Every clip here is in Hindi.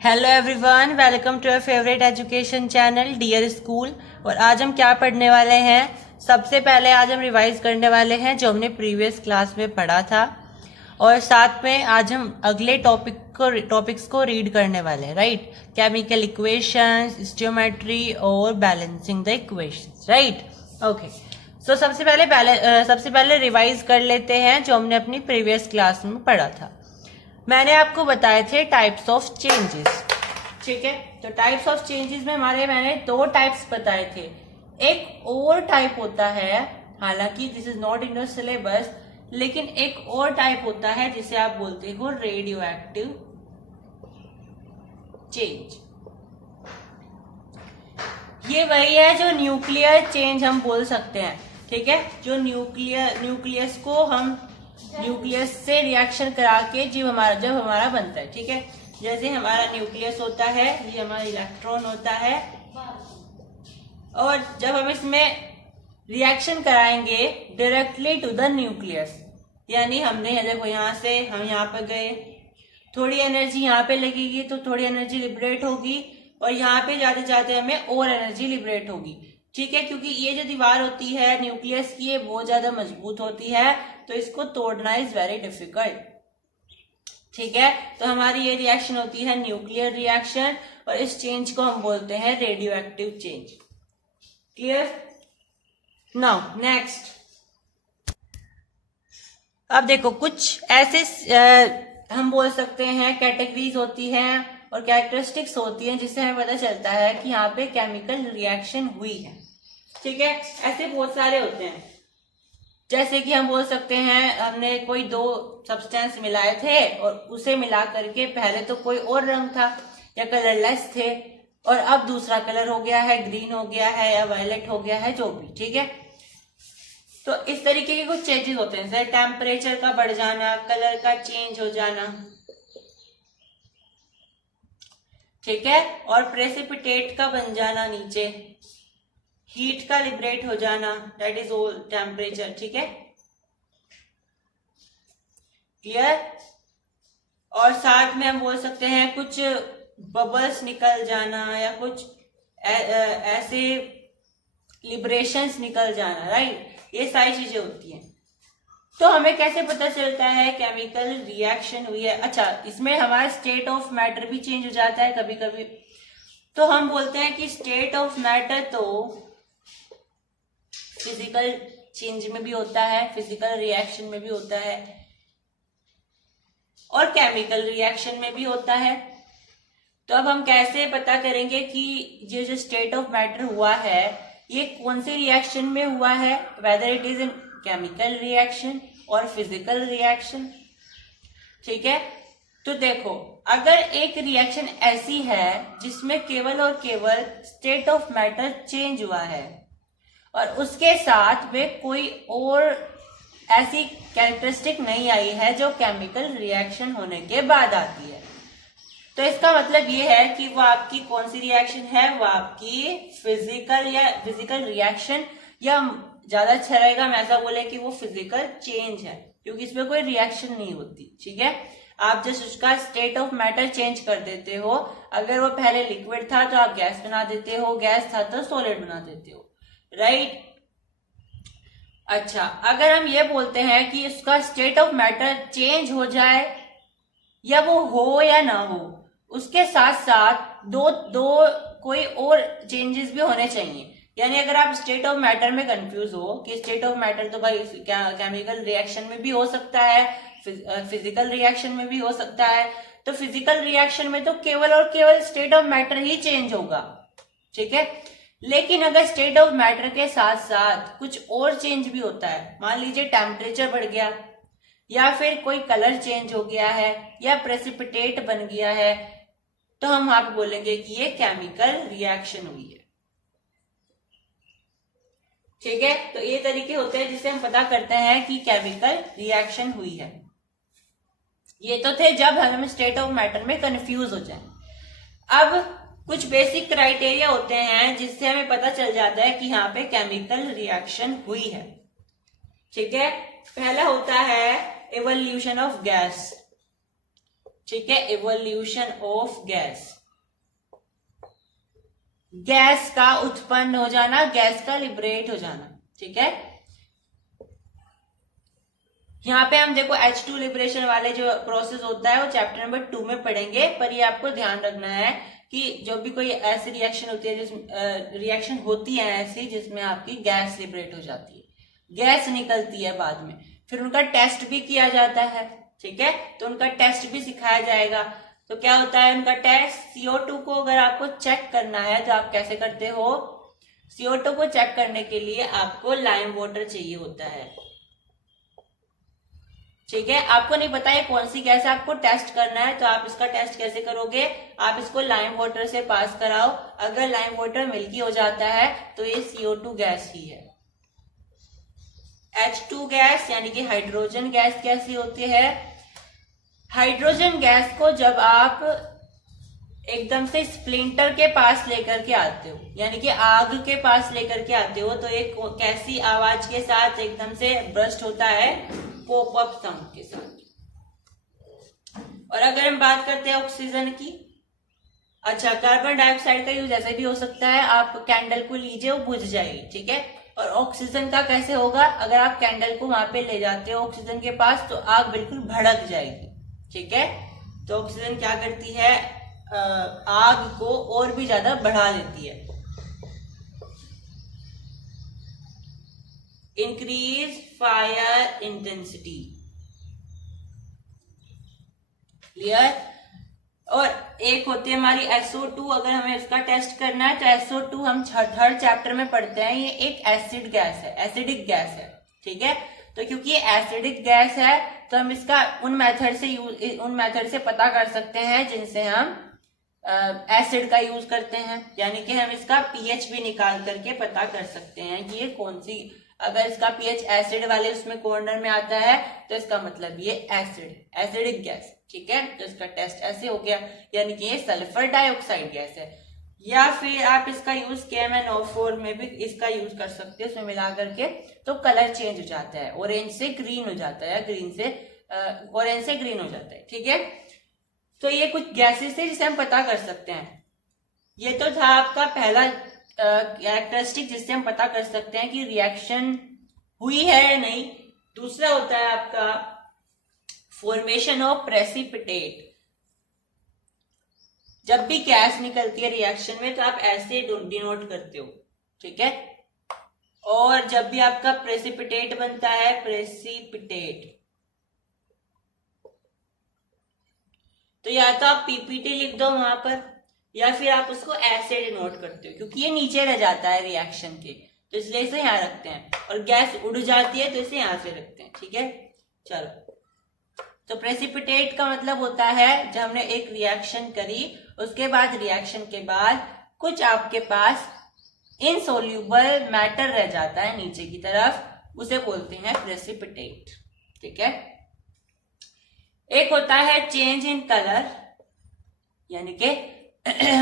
Hello everyone, welcome to your favourite education channel dear school. और आज हम क्या पढ़ने वाले हैं? सबसे पहले आज हम रिवाइज करने वाले हैं जो हमने प्रीवियस क्लास में पढ़ा था, और साथ में आज हम अगले टॉपिक्स को रीड करने वाले हैं, राइट। केमिकल इक्वेशंस, स्टोमेट्री और balancing the equations, right. Okay, so सबसे पहले रिवाइज कर लेते हैं जो हमने अपनी प्रीवियस क्लास में पढ़ा था। मैंने आपको बताए थे टाइप्स ऑफ चेंजेस, ठीक है। तो टाइप्स ऑफ चेंजेस में मैंने दो टाइप्स बताए थे। एक और टाइप होता है, हालांकि this is not in your syllabus, लेकिन एक और टाइप होता है जिसे आप बोलते हो रेडियो एक्टिव चेंज। ये वही है जो न्यूक्लियर चेंज हम बोल सकते हैं, ठीक है। जो न्यूक्लियस को हम न्यूक्लियस से रिएक्शन करा के जब हमारा बनता है, ठीक है। जैसे हमारा न्यूक्लियस होता है, ये हमारा इलेक्ट्रॉन होता है, और जब हम इसमें रिएक्शन कराएंगे डायरेक्टली टू द न्यूक्लियस, यानी हमने देखो यहाँ से हम यहाँ पे गए, थोड़ी एनर्जी यहाँ पे लगेगी तो थोड़ी एनर्जी लिबरेट होगी, और यहाँ पे जाते जाते हमें और एनर्जी लिबरेट होगी, ठीक है। क्योंकि ये जो दीवार होती है न्यूक्लियस की, ये बहुत ज्यादा मजबूत होती है, तो इसको तोड़ना इज वेरी डिफिकल्ट, ठीक है। तो हमारी ये रिएक्शन होती है न्यूक्लियर रिएक्शन, और इस चेंज को हम बोलते हैं radio active change. Clear? Now next, अब देखो कुछ ऐसे हम बोल सकते हैं कैटेगरीज होती हैं और कैरेक्टरिस्टिक्स होती हैं जिससे हमें पता चलता है कि यहाँ पे केमिकल रिएक्शन हुई है, ठीक है। ऐसे बहुत सारे होते हैं, जैसे कि हम बोल सकते हैं हमने कोई दो सब्सटेंस मिलाए थे और उसे मिला करके पहले तो कोई और रंग था या कलरलेस थे, और अब दूसरा कलर हो गया है, ग्रीन हो गया है या वायलेट हो गया है, जो भी, ठीक है। तो इस तरीके के कुछ चेंजेस होते हैं, जैसे टेम्परेचर का बढ़ जाना, कलर का चेंज हो जाना, ठीक है, और प्रेसिपिटेट का बन जाना नीचे, हीट का लिबरेट हो जाना, दैट इज ऑल टेम्परेचर, ठीक है। क्लियर? और साथ में हम बोल सकते हैं कुछ बबल्स निकल जाना या कुछ ऐसे लिबरेशंस निकल जाना, राइट। ये सारी चीजें होती हैं। तो हमें कैसे पता चलता है केमिकल रिएक्शन हुई है? अच्छा, इसमें हमारा स्टेट ऑफ मैटर भी चेंज हो जाता है कभी कभी। तो हम बोलते हैं कि स्टेट ऑफ मैटर तो फिजिकल चेंज में भी होता है, फिजिकल रिएक्शन में भी होता है, और केमिकल रिएक्शन में भी होता है। तो अब हम कैसे पता करेंगे कि ये जो स्टेट ऑफ मैटर हुआ है ये कौन सी रिएक्शन में हुआ है, whether it is in chemical reaction और फिजिकल रिएक्शन, ठीक है। तो देखो, अगर एक रिएक्शन ऐसी है जिसमें केवल और केवल स्टेट ऑफ मैटर चेंज हुआ है और उसके साथ में कोई और ऐसी कैरेक्टरिस्टिक नहीं आई है जो केमिकल रिएक्शन होने के बाद आती है, तो इसका मतलब ये है कि वो आपकी कौन सी रिएक्शन है, वो आपकी फिजिकल रिएक्शन, या ज्यादा अच्छा रहेगा हम ऐसा बोले कि वो फिजिकल चेंज है, क्योंकि इसमें कोई रिएक्शन नहीं होती, ठीक है। आप जस्ट उसका स्टेट ऑफ मैटर चेंज कर देते हो। अगर वो पहले लिक्विड था तो आप गैस बना देते हो, गैस था तो सॉलिड बना देते हो, राइट। अच्छा, अगर हम ये बोलते हैं कि उसका स्टेट ऑफ मैटर चेंज हो जाए, या वो हो या ना हो, उसके साथ साथ दो कोई और चेंजेस भी होने चाहिए। यानी अगर आप स्टेट ऑफ मैटर में कंफ्यूज हो कि स्टेट ऑफ मैटर तो भाई केमिकल रिएक्शन में भी हो सकता है, फिजिकल रिएक्शन में भी हो सकता है, तो फिजिकल रिएक्शन में तो केवल और केवल state of matter he change होगा, ठीक है। लेकिन अगर स्टेट ऑफ मैटर के साथ साथ कुछ और चेंज भी होता है, मान लीजिए टेम्परेचर बढ़ गया, या फिर कोई कलर चेंज हो गया है, या प्रेसिपिटेट बन गया है, तो हम वहां पे बोलेंगे कि ये केमिकल रिएक्शन हुई है, ठीक है। तो ये तरीके होते हैं जिससे हम पता करते हैं कि केमिकल रिएक्शन हुई है। ये तो थे जब हम स्टेट ऑफ मैटर में कंफ्यूज हो जाए। अब कुछ बेसिक क्राइटेरिया होते हैं जिससे हमें पता चल जाता है कि यहाँ पे केमिकल रिएक्शन हुई है, ठीक है। पहला होता है इवोल्यूशन ऑफ गैस, ठीक है, इवोल्यूशन ऑफ गैस, गैस का उत्पन्न हो जाना, गैस का लिबरेट हो जाना। ठीक है, यहाँ पे हम देखो H2 लिबरेशन वाले जो प्रोसेस होता है वो चैप्टर नंबर 2 में पढ़ेंगे, पर ये आपको ध्यान रखना है कि जो भी कोई ऐसी रिएक्शन होती है रिएक्शन होती है ऐसी जिसमें आपकी गैस लिबरेट हो जाती है, गैस निकलती है बाद में, फिर उनका टेस्ट भी किया जाता है। ठीक है, तो उनका टेस्ट भी सिखाया जाएगा। तो क्या होता है उनका टेस्ट, CO2 को अगर आपको चेक करना है तो आप कैसे करते हो, CO2 को चेक करने के लिए आपको लाइम वाटर चाहिए होता है। ठीक है, आपको नहीं पता है कौन सी गैस आपको टेस्ट करना है, तो आप इसका टेस्ट कैसे करोगे, आप इसको लाइम वाटर से पास कराओ, अगर लाइम वाटर मिल्की हो जाता है तो ये CO2 गैस ही है। H2 गैस यानी कि हाइड्रोजन गैस कैसी होती है, हाइड्रोजन गैस को जब आप एकदम से स्प्लिंटर के पास लेकर के आते हो, यानी कि आग के पास लेकर के आते हो, तो एक कैसी आवाज के साथ एकदम से बर्स्ट होता है, पॉप अप साउंड के साथ। और अगर हम बात करते हैं ऑक्सीजन की, अच्छा कार्बन डाइऑक्साइड का यूज ऐसे भी हो सकता है, आप कैंडल को लीजिए वो बुझ जाएगी। ठीक है, और ऑक्सीजन का कैसे होगा, अगर आप कैंडल को वहां पे ले जाते हो ऑक्सीजन के पास तो आग बिल्कुल भड़क जाएगी। ठीक है, तो ऑक्सीजन क्या करती है, आग को और भी ज्यादा बढ़ा देती है। Increase fire intensity, clear. और एक होती है हमारी SO2, अगर हमें इसका टेस्ट करना है तो SO2 हम थर्ड चैप्टर में पढ़ते हैं, ये एक एसिड गैस है, एसिडिक गैस है। ठीक है, तो क्योंकि ये एसिडिक गैस है तो हम इसका उन मेथड से पता कर सकते हैं जिनसे हम एसिड का यूज करते हैं, यानी कि हम इसका pH भी निकाल करके पता कर सकते हैं कि ये कौन सी, अगर इसका pH एसिड वाले उसमें कॉर्नर में आता है तो इसका मतलब ये एसिडिक गैस। ठीक है, तो इसका टेस्ट ऐसे हो गया, यानी कि ये सल्फर डाइऑक्साइड गैस है। या फिर आप इसका यूज KMnO4 में भी इसका यूज कर सकते हैं, उसमें मिला करके, तो कलर चेंज हो जाता है, ऑरेंज से ग्रीन हो जाता है, ऑरेंज से ग्रीन हो जाता है। ठीक है, तो ये कुछ गैसेस थे जिसे हम पता कर सकते हैं। ये तो था आपका पहला कैरेक्टरिस्टिक जिससे हम पता कर सकते हैं कि रिएक्शन हुई है या नहीं। दूसरा होता है आपका फॉर्मेशन ऑफ प्रेसिपिटेट, जब भी गैस निकलती है रिएक्शन में तो आप ऐसे डिनोट करते हो। ठीक है, और जब भी आपका प्रेसिपिटेट बनता है, प्रेसिपिटेट, तो या तो आप PPT लिख दो वहां पर, या फिर आप उसको ऐसे डिनोट करते हो, क्योंकि ये नीचे रह जाता है रिएक्शन के, तो इसलिए इसे यहाँ रखते हैं, और गैस उड़ जाती है तो इसे यहां से रखते हैं। ठीक है, चलो, तो प्रेसिपिटेट का मतलब होता है जब हमने एक रिएक्शन करी, उसके बाद रिएक्शन के बाद कुछ आपके पास इनसोल्यूबल मैटर रह जाता है नीचे की तरफ, उसे बोलते हैं प्रेसिपिटेट। ठीक है, एक होता है चेंज इन कलर, यानी कि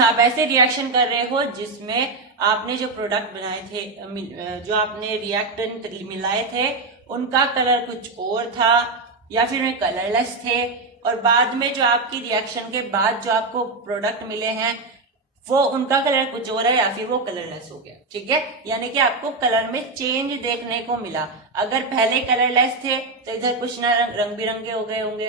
आप ऐसे रिएक्शन कर रहे हो जिसमें आपने जो प्रोडक्ट बनाए थे, जो आपने रिएक्टेंट मिलाए थे, उनका कलर कुछ और था या फिर वे कलरलेस थे, और बाद में जो आपकी रिएक्शन के बाद जो आपको प्रोडक्ट मिले हैं वो उनका कलर कुछ और है या फिर वो कलरलेस हो गया। ठीक है, यानी कि आपको कलर में चेंज देखने को मिला। अगर पहले कलरलेस थे तो इधर कुछ ना रंग बिरंगे हो गए होंगे,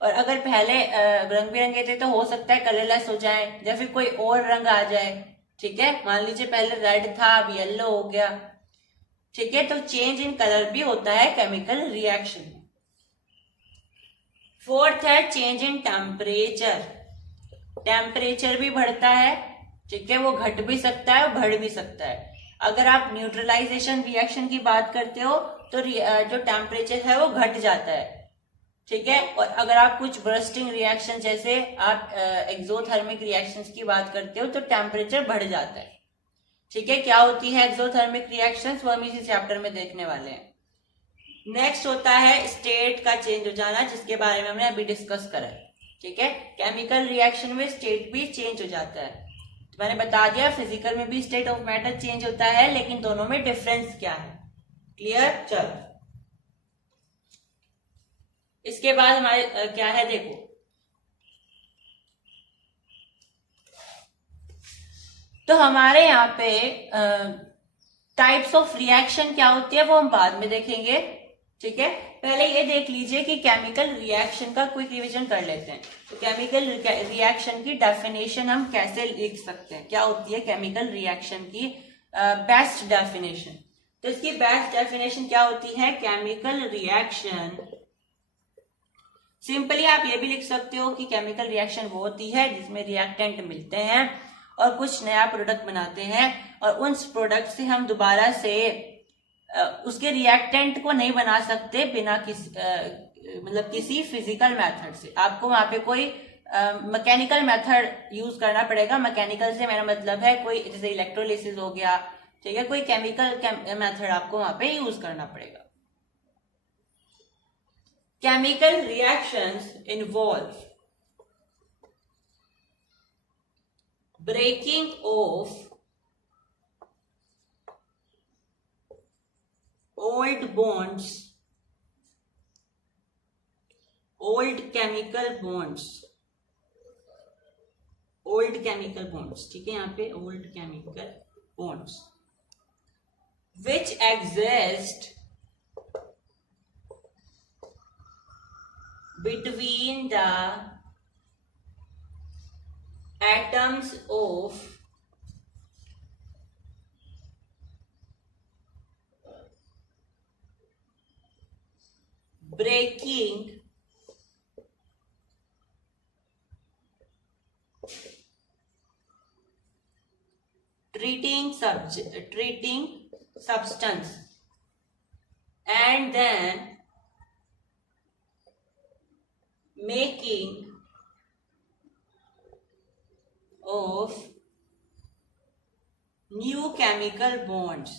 और अगर पहले रंग बिरंगे थे तो हो सकता है कलरलेस हो जाए या फिर कोई और रंग आ जाए। ठीक है, मान लीजिए पहले रेड था अब येलो हो गया। ठीक है, तो चेंज इन कलर भी होता है केमिकल रिएक्शन। फोर्थ है चेंज इन टेम्परेचर, टेम्परेचर भी बढ़ता है। ठीक है, वो घट भी सकता है और बढ़ भी सकता है। अगर आप न्यूट्रलाइजेशन रिएक्शन की बात करते हो तो जो टेम्परेचर है वो घट जाता है। ठीक है, और अगर आप कुछ बर्स्टिंग रिएक्शन जैसे आप एक्सोथर्मिक रिएक्शंस की बात करते हो तो टेम्परेचर बढ़ जाता है। ठीक है, क्या होती है एक्सोथर्मिक रिएक्शंस, वो हम इसी चैप्टर में देखने वाले हैं। नेक्स्ट होता है स्टेट का चेंज हो जाना, जिसके बारे में हमने अभी डिस्कस करा है। ठीक है, केमिकल रिएक्शन में स्टेट भी चेंज हो जाता है। तो मैंने बता दिया फिजिकल में भी स्टेट ऑफ मैटर चेंज होता है, लेकिन दोनों में डिफरेंस क्या है। क्लियर, चलो इसके बाद हमारे क्या है, देखो तो हमारे यहाँ पे टाइप्स ऑफ रिएक्शन क्या होती है वो हम बाद में देखेंगे, ठीक है। पहले ये देख लीजिए कि केमिकल रिएक्शन का क्विक रिवीजन कर लेते हैं। तो केमिकल रिएक्शन की डेफिनेशन हम कैसे लिख सकते हैं, क्या होती है केमिकल रिएक्शन की बेस्ट डेफिनेशन। तो इसकी बेस्ट डेफिनेशन क्या होती है, केमिकल रिएक्शन, सिंपली आप ये भी लिख सकते हो कि केमिकल रिएक्शन वो होती है जिसमें रिएक्टेंट मिलते हैं और कुछ नया प्रोडक्ट बनाते हैं, और उन प्रोडक्ट से हम दोबारा से उसके रिएक्टेंट को नहीं बना सकते बिना मतलब किसी फिजिकल मेथड से। आपको वहां पे कोई मैकेनिकल मेथड यूज करना पड़ेगा। मैकेनिकल से मेरा मतलब है कोई जैसे इलेक्ट्रोलिसिस हो गया, ठीक है, कोई केमिकल मेथड आपको वहां पे यूज करना पड़ेगा। Chemical reactions involve breaking of old bonds, old chemical bonds, old chemical bonds, ठीक है, यहाँ पे old chemical bonds which exist between the atoms of breaking treating substance and then making of new chemical bonds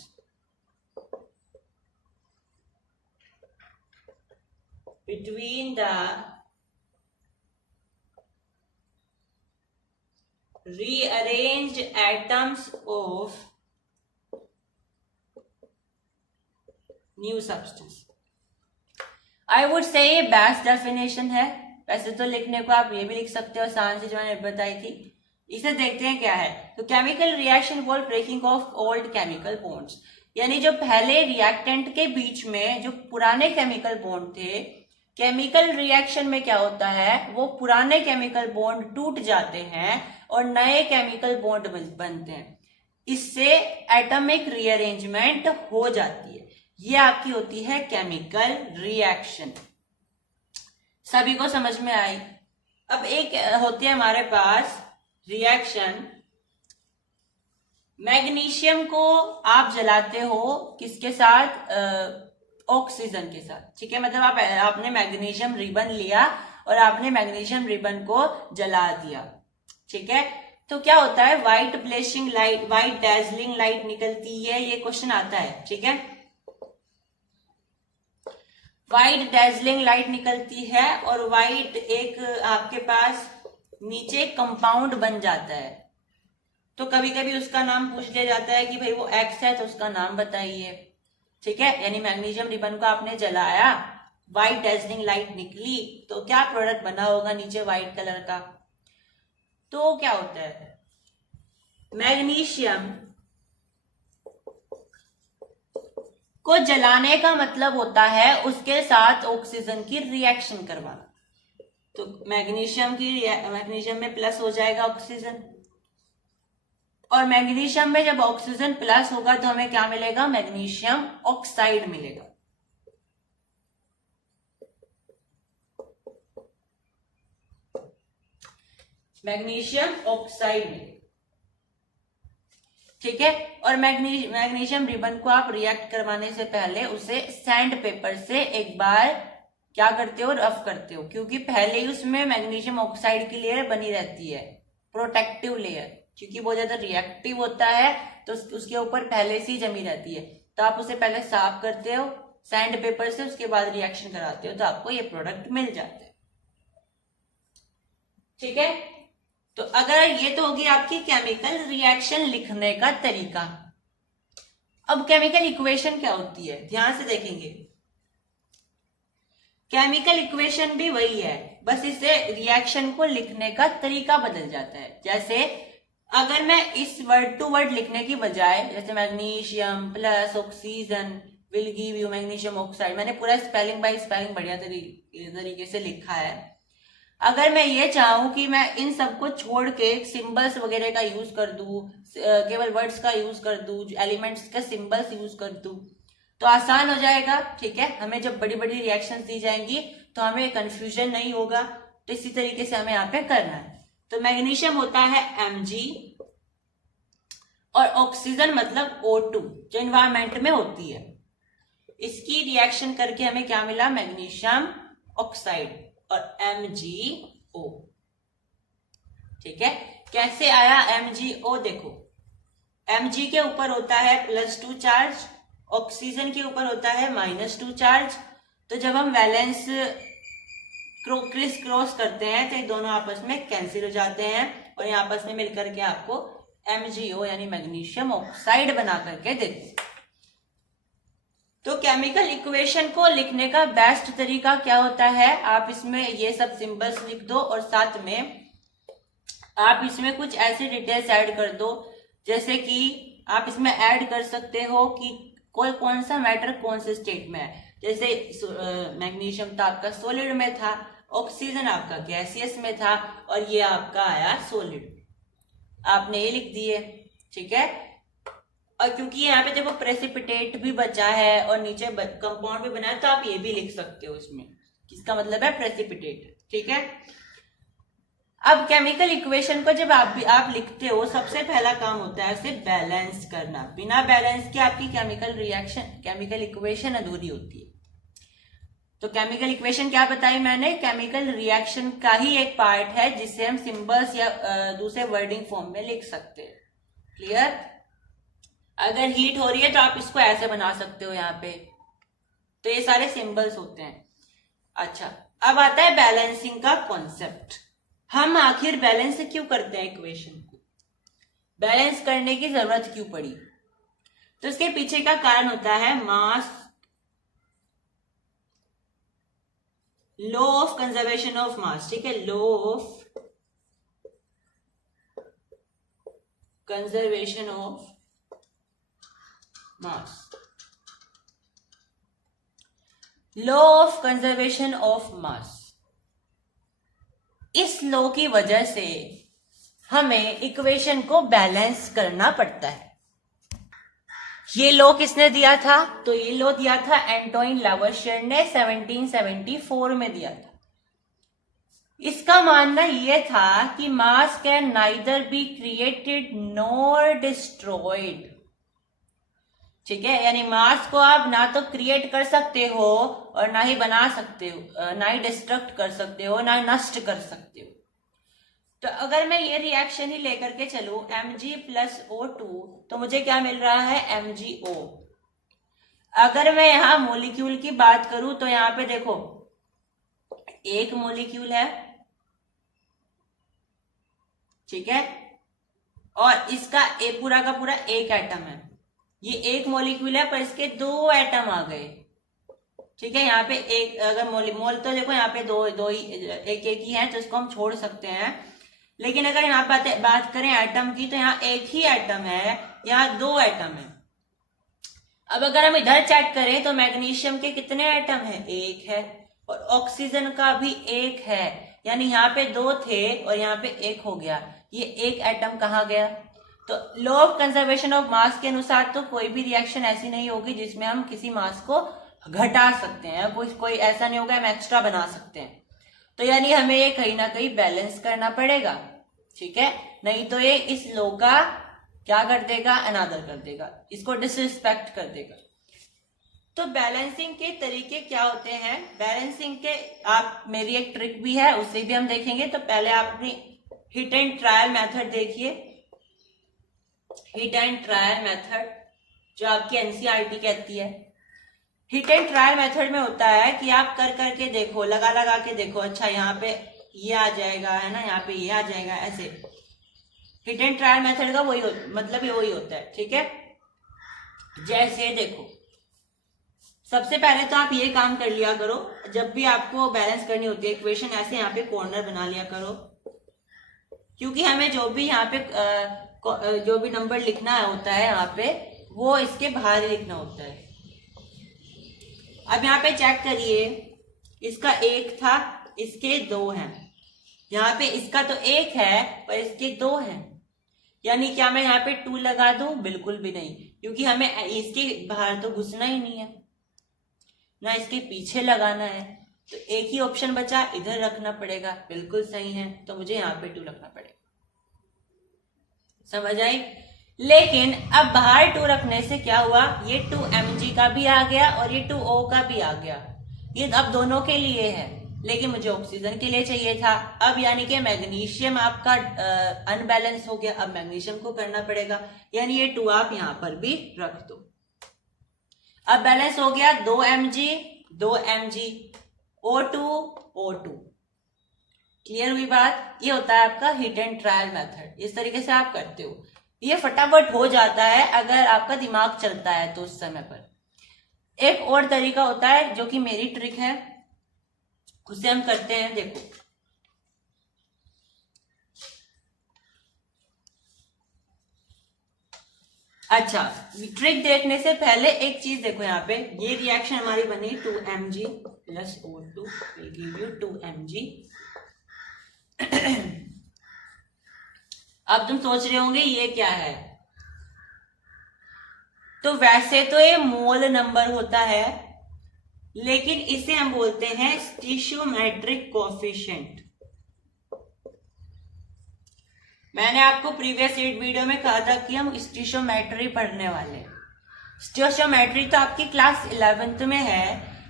between the rearranged atoms of new substance। I would say ये बेस्ट डेफिनेशन है। वैसे तो लिखने को आप ये भी लिख सकते हो आसान से जो मैंने बताई थी। इसे देखते हैं क्या है। तो chemical reaction involve breaking of old chemical bonds, यानी जो पहले रिएक्टेंट के बीच में जो पुराने केमिकल बॉन्ड थे, केमिकल रिएक्शन में क्या होता है, वो पुराने केमिकल बॉन्ड टूट जाते हैं और नए केमिकल बॉन्ड बनते हैं। इससे एटॉमिक रीअरेंजमेंट हो जाती है। ये आपकी होती है केमिकल रिएक्शन। सभी को समझ में आई। अब एक होती है हमारे पास रिएक्शन, मैग्नीशियम को आप जलाते हो किसके साथ, ऑक्सीजन के साथ, ठीक है। मतलब आपने मैग्नीशियम रिबन लिया और आपने मैग्नीशियम रिबन को जला दिया, ठीक है। तो क्या होता है, white blazing light, white dazzling light निकलती है। ये क्वेश्चन आता है, ठीक है। व्हाइट डैजलिंग लाइट निकलती है और व्हाइट एक आपके पास नीचे कंपाउंड बन जाता है। तो कभी कभी उसका नाम पूछ लिया जाता है कि भाई वो एक्स है तो उसका नाम बताइए, ठीक है। यानी मैग्नीशियम रिबन को आपने जलाया, व्हाइट डैजलिंग लाइट निकली, तो क्या प्रोडक्ट बना होगा नीचे व्हाइट कलर का। तो क्या होता है, मैग्नीशियम को जलाने का मतलब होता है उसके साथ ऑक्सीजन की रिएक्शन करवाना। तो मैग्नीशियम में प्लस हो जाएगा ऑक्सीजन, और मैग्नीशियम में जब ऑक्सीजन प्लस होगा तो हमें क्या मिलेगा, मैग्नीशियम ऑक्साइड मिलेगा। मैग्नीशियम ऑक्साइड मिलेगा, ठीक है। और मैग्नीशियम रिबन को आप रिएक्ट करवाने से पहले उसे सैंड पेपर से एक बार क्या करते हो, रफ करते हो, क्योंकि पहले ही उसमें मैग्नीशियम ऑक्साइड की लेयर बनी रहती है, प्रोटेक्टिव लेयर, क्योंकि बहुत ज्यादा रिएक्टिव होता है तो उसके ऊपर पहले से ही जमी रहती है। तो आप उसे पहले साफ करते हो सैंड पेपर से, उसके बाद रिएक्शन कराते हो तो आपको ये प्रोडक्ट मिल जाता है, ठीक है। तो अगर ये तो होगी आपकी केमिकल रिएक्शन लिखने का तरीका। अब केमिकल इक्वेशन क्या होती है, ध्यान से देखेंगे। केमिकल इक्वेशन भी वही है, बस इससे रिएक्शन को लिखने का तरीका बदल जाता है। जैसे अगर मैं इस वर्ड टू वर्ड लिखने की बजाय जैसे magnesium plus oxygen will give you magnesium oxide, मैंने पूरा स्पेलिंग बाय स्पेलिंग बढ़िया तरीके से लिखा है। अगर मैं ये चाहूं कि मैं इन सबको छोड़ के सिंबल्स वगैरह का यूज कर दूं, केवल वर्ड्स का यूज कर दूं, एलिमेंट्स का सिंबल्स यूज कर दूं, तो आसान हो जाएगा। ठीक है, हमें जब बड़ी बड़ी रिएक्शंस दी जाएंगी तो हमें कंफ्यूजन नहीं होगा। तो इसी तरीके से हमें यहाँ पे करना है। तो मैग्नीशियम होता है Mg और ऑक्सीजन मतलब O2 जो इन्वायरमेंट में होती है। इसकी रिएक्शन करके हमें क्या मिला, मैग्नीशियम ऑक्साइड और MgO। ठीक है, कैसे आया MgO, देखो Mg के ऊपर होता है +2 चार्ज, ऑक्सीजन के ऊपर होता है -2 चार्ज। तो जब हम वैलेंस क्रिस क्रॉस करते हैं तो ये दोनों आपस में कैंसिल हो जाते हैं और ये आपस में मिलकर के आपको MgO यानी मैग्नीशियम ऑक्साइड बना करके देते हैं। तो केमिकल इक्वेशन को लिखने का बेस्ट तरीका क्या होता है, आप इसमें ये सब सिंबल्स लिख दो और साथ में आप इसमें कुछ ऐसे डिटेल्स ऐड कर दो, जैसे कि आप इसमें ऐड कर सकते हो कि कोई कौन सा मैटर कौन से स्टेट में है। जैसे मैग्नीशियम तो आपका सॉलिड में था, ऑक्सीजन आपका गैसियस में था और ये आपका आया सॉलिड, आपने ये लिख दिए। ठीक है, और क्योंकि यहाँ पे देखो प्रेसिपिटेट भी बचा है और नीचे कंपाउंड भी बना है तो आप ये भी लिख सकते हो इसमें, किसका मतलब है प्रेसिपिटेट। ठीक है, अब केमिकल इक्वेशन को जब आप लिखते हो, सबसे पहला काम होता है उसे बैलेंस करना। बिना बैलेंस के आपकी केमिकल इक्वेशन अधूरी होती है। तो केमिकल इक्वेशन क्या बताई मैंने, केमिकल रिएक्शन का ही एक पार्ट है जिसे हम सिंबल्स या दूसरे वर्डिंग फॉर्म में लिख सकते हैं। क्लियर, अगर हीट हो रही है तो आप इसको ऐसे बना सकते हो यहाँ पे, तो ये सारे सिंबल्स होते हैं। अच्छा, अब आता है बैलेंसिंग का कॉन्सेप्ट। हम आखिर बैलेंस क्यों करते हैं इक्वेशन को, बैलेंस करने की जरूरत क्यों पड़ी, तो इसके पीछे का कारण होता है mass, law of conservation of mass. ठीक है, law of conservation of mass, law of conservation of mass. इस लॉ की वजह से हमें इक्वेशन को बैलेंस करना पड़ता है। ये लॉ किसने दिया था, तो ये लॉ दिया था एंटोइन लावोसियर ने 1774 में दिया था। इसका मानना यह था कि मास can neither be created nor destroyed. ठीक है, यानी मास को आप ना तो क्रिएट कर सकते हो और ना ही बना सकते हो, ना ही डिस्ट्रक्ट कर सकते हो, ना नष्ट कर सकते हो। तो अगर मैं ये रिएक्शन ही लेकर के चलूं Mg + O2 तो मुझे क्या मिल रहा है, MgO। अगर मैं यहां मॉलिक्यूल की बात करूं तो यहां पे देखो एक मॉलिक्यूल है, ठीक है, और इसका पूरा का पूरा एक एटम है। ये एक मॉलिक्यूल है पर इसके दो एटम आ गए। ठीक है, यहाँ पे एक, अगर मोल तो देखो यहाँ पे दो ही एक ही है तो इसको हम छोड़ सकते हैं, लेकिन अगर यहाँ बात करें एटम की तो यहाँ एक ही एटम है, यहाँ दो एटम है। अब अगर हम इधर चेक करें तो मैग्नीशियम के कितने एटम है, एक है, और ऑक्सीजन का भी एक है, यानी यहाँ पे दो थे और यहाँ पे एक हो गया। ये एक एटम कहाँ गया, तो लॉ ऑफ कंजर्वेशन ऑफ मास के अनुसार तो कोई भी रिएक्शन ऐसी नहीं होगी जिसमें हम किसी मास को घटा सकते हैं, कोई ऐसा नहीं होगा हम एक्स्ट्रा बना सकते हैं। तो यानी हमें ये कहीं ना कहीं बैलेंस करना पड़ेगा। ठीक है, नहीं तो ये इस लॉ का क्या कर देगा, अनादर कर देगा, इसको डिसरिस्पेक्ट कर देगा। तो बैलेंसिंग के तरीके क्या होते हैं, बैलेंसिंग के आप मेरी एक ट्रिक भी है उसे भी हम देखेंगे। तो पहले आप अपनी हिट एंड ट्रायल मेथड देखिए। हिट एंड ट्रायल मेथड जो आपकी एनसीईआरटी कहती है, हिट एंड ट्रायल मेथड में होता है कि आप कर करके देखो, लगा के देखो, अच्छा यहाँ पे ये आ जाएगा, है ना, यहाँ पे ये आ जाएगा, ऐसे। हिट एंड ट्रायल मेथड का वही मतलब वही होता है। ठीक है, जैसे देखो सबसे पहले तो आप ये काम कर लिया करो, जब भी आपको बैलेंस करनी होती है इक्वेशन, ऐसे यहाँ पे कॉर्नर बना लिया करो। क्योंकि हमें जो भी यहाँ पे जो भी नंबर लिखना होता है यहाँ पे वो इसके बाहर ही लिखना होता है। अब यहाँ पे चेक करिए, इसका 1 था, इसके 2 हैं। यहाँ पे इसका तो 1 है पर इसके 2 हैं, यानी क्या मैं यहाँ पे 2 लगा दूं? बिल्कुल भी नहीं, क्योंकि हमें इसके बाहर तो घुसना ही नहीं है, ना इसके पीछे लगाना है। तो एक ही ऑप्शन बचा, इधर रखना पड़ेगा। बिल्कुल सही है, तो मुझे यहाँ पे 2 रखना पड़ेगा। समझ आई? लेकिन अब बाहर 2 रखने से क्या हुआ, ये 2 mg का भी आ गया और ये 2O का भी आ गया। ये अब दोनों के लिए है, लेकिन मुझे ऑक्सीजन के लिए चाहिए था। अब यानी कि मैग्नीशियम आपका अनबैलेंस हो गया, अब मैग्नीशियम को करना पड़ेगा, यानी ये 2 आप यहां पर भी रख दो। अब बैलेंस हो गया 2 mg 2 mg, O2 O2। Clear हुई बात? ये होता है आपका हिट एंड ट्रायल मेथड। इस तरीके से आप करते हो, ये फटाफट हो जाता है अगर आपका दिमाग चलता है तो उस समय पर। एक और तरीका होता है जो कि मेरी ट्रिक है, उसे हम करते हैं। देखो, अच्छा, ट्रिक देखने से पहले एक चीज देखो, यहाँ पे ये रिएक्शन हमारी बनी 2 mg plus O2 will give you 2 mg। अब तुम सोच रहे होंगे ये क्या है, तो वैसे तो ये मोल नंबर होता है, लेकिन इसे हम बोलते हैं स्टीशियोमेट्रिक कोएफिशिएंट। मैंने आपको प्रीवियस वीडियो में कहा था कि हम स्टीशियोमेट्री पढ़ने वाले हैं। स्टीशियोमेट्री तो आपकी क्लास 11th में है,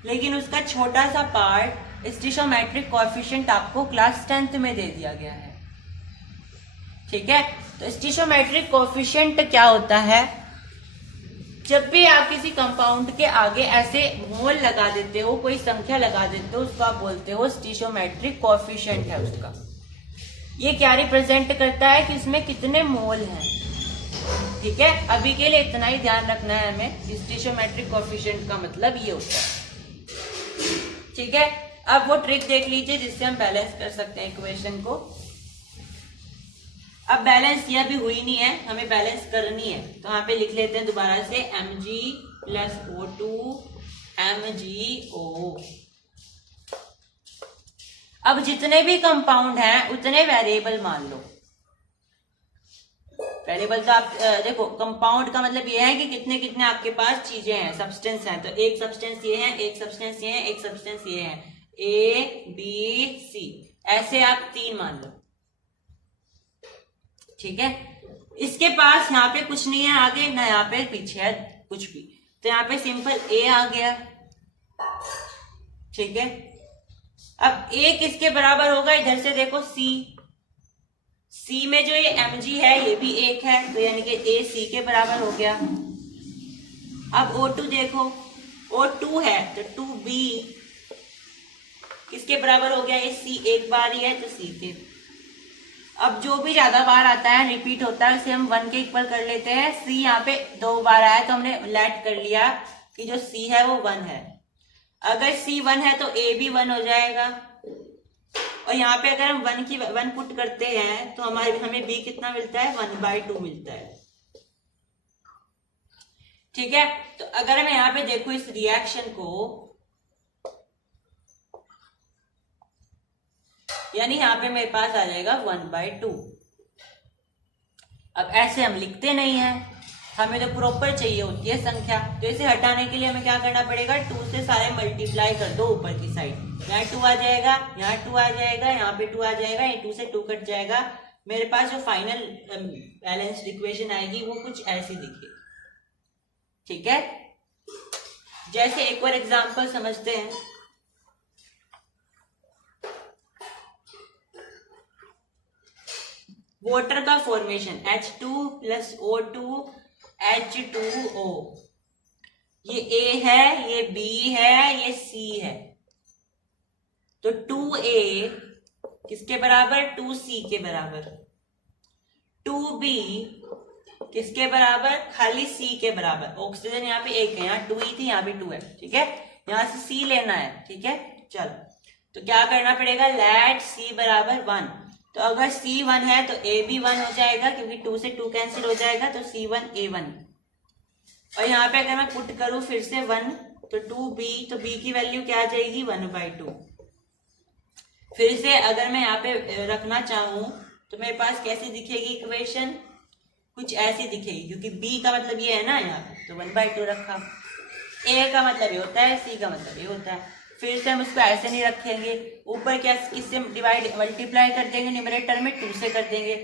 लेकिन उसका छोटा सा पार्ट स्टीशियोमेट्रिक कोएफिशिएंट आपको क्लास 10th में दे दिया गया है। ठीक है, तो स्टीशियोमेट्रिक कोएफिशिएंट क्या होता है? जब भी आप किसी कंपाउंड के आगे ऐसे मोल लगा देते हो, कोई संख्या लगा देते हो, उसको आप बोलते हो स्टीशियोमेट्रिक कोएफिशिएंट है उसका। ये क्या रिप्रेजेंट करता है कि इसमें कितने मोल हैं। ठीक है, अभी के लिए इतना ही ध्यान रखना है हमें, स्टीशियोमेट्रिक कोएफिशिएंट का मतलब ये होता है। ठीक है, अब वो ट्रिक देख लीजिए जिससे हम बैलेंस कर सकते हैं इक्वेशन को। अब बैलेंस ये अभी हुई नहीं है, हमें बैलेंस करनी है, तो यहाँ पे लिख लेते हैं दोबारा से mg प्लस O2 MgO। अब जितने भी कंपाउंड हैं उतने वेरिएबल मान लो। वेरिएबल तो आप देखो, कंपाउंड का मतलब ये है कि कितने कितने आपके पास चीजें हैं, सब्सटेंस हैं। तो एक सब्सटेंस ये है, एक सब्सटेंस ये है, एक सब्सटेंस ये है, A B C, ऐसे आप 3 मान लो। ठीक है, इसके पास यहाँ पे कुछ नहीं है आगे, ना यहाँ पे पीछे है कुछ भी, तो यहाँ पे सिंपल A आ गया। ठीक है, अब A किसके बराबर होगा? इधर से देखो C में जो ये mg है ये भी 1 है, तो यानी कि A C के बराबर हो गया। अब O2 देखो, O2 है तो 2B किसके बराबर हो गया? ये C एक बार ही है तो C के। अब जो भी ज्यादा बार आता है, रिपीट होता है, उसे हम 1 के इक्वल कर लेते हैं। C यहाँ पे 2 बार आया तो हमने लेट कर लिया कि जो C है वो 1 है। अगर C 1 है तो A भी 1 हो जाएगा, और यहाँ पे अगर हम 1 पुट करते हैं तो हमें B कितना मिलता है? 1/2 मिलता है। ठीक है, तो अगर मैं यहाँ पे देखो इस रिएक्शन को, यानी यहाँ पे मेरे पास आ जाएगा 1/2। अब ऐसे हम लिखते नहीं है, हमें तो प्रॉपर चाहिए होती है संख्या, तो इसे हटाने के लिए हमें क्या करना पड़ेगा? 2 से सारे मल्टीप्लाई कर दो ऊपर की साइड। यहाँ 2 आ जाएगा, यहाँ 2 आ जाएगा, यहाँ पे 2 आ जाएगा, ये 2 से 2 कट जाएगा। मेरे पास जो फाइनल बैलेंस्ड इक्वेशन आएगी वो कुछ ऐसी दिखेगी। ठीक है, जैसे एक और एग्जांपल समझते हैं। वाटर का formation H2 plus O2 H2O, ये A है, ये B है, ये C है, तो 2A किसके बराबर? 2C के बराबर। 2B किसके बराबर? खाली C के बराबर। ऑक्सीजन यहाँ पे 1 है, यहाँ 2 ही थी, यहाँ भी 2 है। ठीक है, यहाँ से C लेना है। ठीक है, चलो, तो क्या करना पड़ेगा? लेट C बराबर 1, तो अगर C1 है तो A भी 1 हो जाएगा, क्योंकि 2 से 2 कैंसिल हो जाएगा, तो C1 A1। और यहाँ पे अगर मैं पुट करूं फिर से 1, तो 2B, तो B की वैल्यू क्या आ जाएगी 1/2। फिर से अगर मैं यहाँ पे रखना चाहूं तो मेरे पास कैसी दिखेगी इक्वेशन, कुछ ऐसी दिखेगी, क्योंकि B का मतलब ये है ना यहाँ पे, तो 1/2 रखा। A का मतलब ये होता है, C का मतलब ये होता है। फिर से हम उसको ऐसे नहीं रखेंगे, ऊपर क्या किससे डिवाइड मल्टीप्लाई कर देंगे, न्यूमरेटर में 2 से कर देंगे।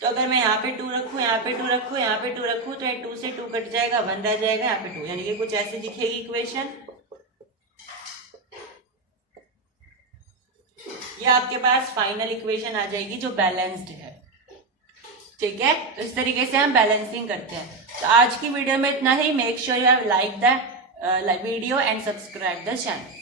तो अगर मैं यहाँ पे 2 रखूँ, यहाँ पे 2 रखूँ, यहाँ पे 2 रखूँ, तो ये 2 से 2 कट जाएगा, 1 रह जाएगा, यहाँ पे 2, यानी कि कुछ ऐसी दिखेगी इक्वेशन। ये आपके पास फाइनल इक्वेशन आ जाएगी जो बैलेंस्ड है। ठीक है, तो इस तरीके से हम बैलेंसिंग करते हैं। तो आज की वीडियो में इतना ही। Make sure you have like the video and subscribe the channel.